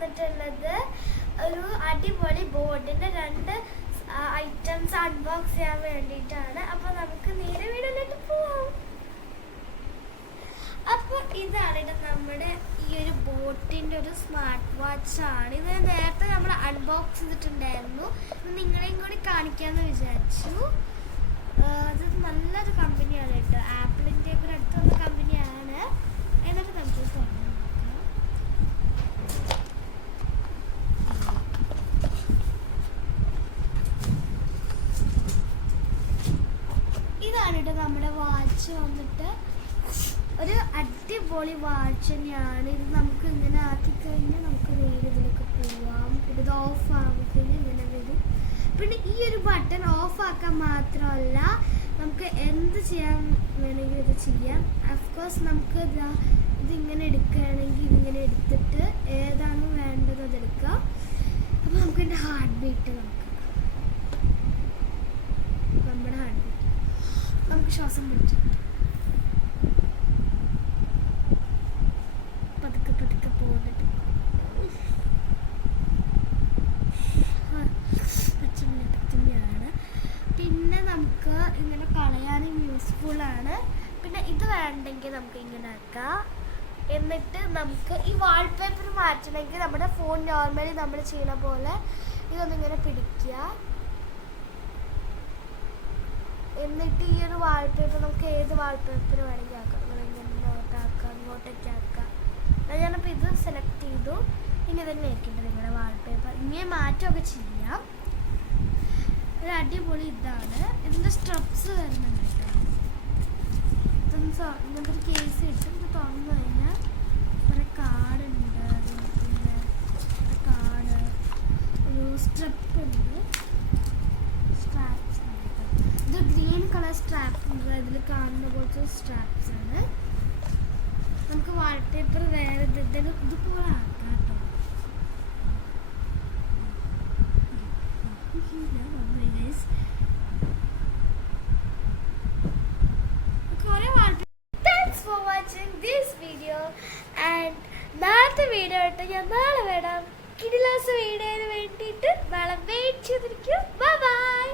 വന്നിട്ടുള്ളത് ഒരു അടിപൊളി ബോർഡിന്റെ 2 ഐറ്റംസ് അൺബോക്സ് ചെയ്യാൻ വേണ്ടിയിട്ടാണ്. അപ്പോൾ നമുക്ക് നേരെ വീഡിയോയിലേക്ക് പോവാം. അപ്പോൾ ഇതാണ് നമ്മുടെ ഈ ഒരു ബോട്ടിൻ്റെ ഒരു സ്മാർട്ട് വാച്ചാണ്. ഇത് നേരത്തെ നമ്മൾ അൺബോക്സ് ചെയ്തിട്ടുണ്ടായിരുന്നു. നിങ്ങളെയും കൂടി കാണിക്കാമെന്ന് വിചാരിച്ചു. അത് നല്ലൊരു കമ്പനിയാണ് കേട്ടോ. ആപ്പിളിൻ്റെ ഒക്കെ അടുത്തുള്ള കമ്പനിയാണ്. എന്നിട്ട് നമുക്ക് തുറന്നു നോക്കാം. ഇതാണ് കേട്ടോ നമ്മുടെ വാച്ച് വന്നിട്ട്. ഒരു അടിപൊളി വാച്ച് തന്നെയാണ് ഇത്. നമുക്ക് ഇങ്ങനെ ആക്കി കഴിഞ്ഞാൽ നമുക്ക് നേരെ ഇതിലൊക്കെ പോവാം. പിന്നെ ഇത് ഓഫ് ആകുമ്പോൾ ഇങ്ങനെ വരും. പിന്നെ ഈ ഒരു ബട്ടൺ ഓഫ് ആക്കാൻ മാത്രമല്ല, നമുക്ക് എന്ത് ചെയ്യാൻ വേണമെങ്കിൽ ഇത് ചെയ്യാം. അഫ്കോഴ്സ് നമുക്ക് ഇതിങ്ങനെ എടുക്കുകയാണെങ്കിൽ ഇതിങ്ങനെ എടുത്തിട്ട് ഏതാണ് വേണ്ടത് അതെടുക്കാം. അപ്പോൾ നമുക്ക് എൻ്റെ ഹാർട്ട് ബീറ്റ് നോക്കാം. നമ്മുടെ ഹാർട്ട് ബീറ്റ് നമുക്ക് ശ്വാസം പിടിച്ചു പതുക്കെ പതുക്കെ പോകുന്നുണ്ട്. പച്ചമയാണ്. പിന്നെ നമുക്ക് ഇങ്ങനെ കളയാനും യൂസ്ഫുള്ളാണ്. പിന്നെ ഇത് വേണ്ടെങ്കിൽ നമുക്ക് ഇങ്ങനെ ആക്കാം. എന്നിട്ട് നമുക്ക് ഈ വാൾപേപ്പർ മാറ്റണമെങ്കിൽ നമ്മുടെ ഫോൺ നോർമലി നമ്മൾ ചെയ്യുന്ന പോലെ ഇതൊന്നിങ്ങനെ പിടിക്കുക. എന്നിട്ട് ഈ ഒരു വാൾപേപ്പർ നമുക്ക് ഏത് വാൾപേപ്പർ വേണമെങ്കിൽ ആക്കാം. ഇങ്ങോട്ടാക്കാം, ഇങ്ങോട്ടേക്ക് ആക്കാം. ഞാനപ്പോൾ ഇത് സെലക്ട് ചെയ്തു. ഇനി തന്നെ ആയിരിക്കും നിങ്ങളുടെ വാൾപേപ്പർ. ഇങ്ങനെ മാറ്റമൊക്കെ ചെയ്യാം. ഒരു അടിപൊളി ഇതാണ്. ഇതിൻ്റെ സ്ട്രെപ്സ് വരുന്നുണ്ട് കേട്ടോ. ഇങ്ങനത്തെ ഒരു കേസ് കിട്ടും. ഇത് തുറന്നു കഴിഞ്ഞാൽ കുറേ കാർഡുണ്ട്. പിന്നെ കാർഡ്, ഒരു സ്ട്രെപ്പ് ഉണ്ട്, സ്ട്രാപ്സ് ഉണ്ട്. ഇത് ഗ്രീൻ കളർ സ്ട്രാപ്പ് ഉണ്ട്. ഇതിൽ കാണുന്ന പോലത്തെ സ്ട്രാപ്സ് ആണ്. നമുക്ക് വാൾപേപ്പർ വേറെ ഇതുപോലെ ആക്കാം കേട്ടോ. Thanks for watching this video. And നാളത്തെ വീഡിയോ ആയിട്ട് ഞാൻ നാളെ വരാം. കിടിലാസ് വീഡിയോന് വേണ്ടിയിട്ട് നാളെ വെയിറ്റ് ചെയ്തിരിക്കും. Bye bye.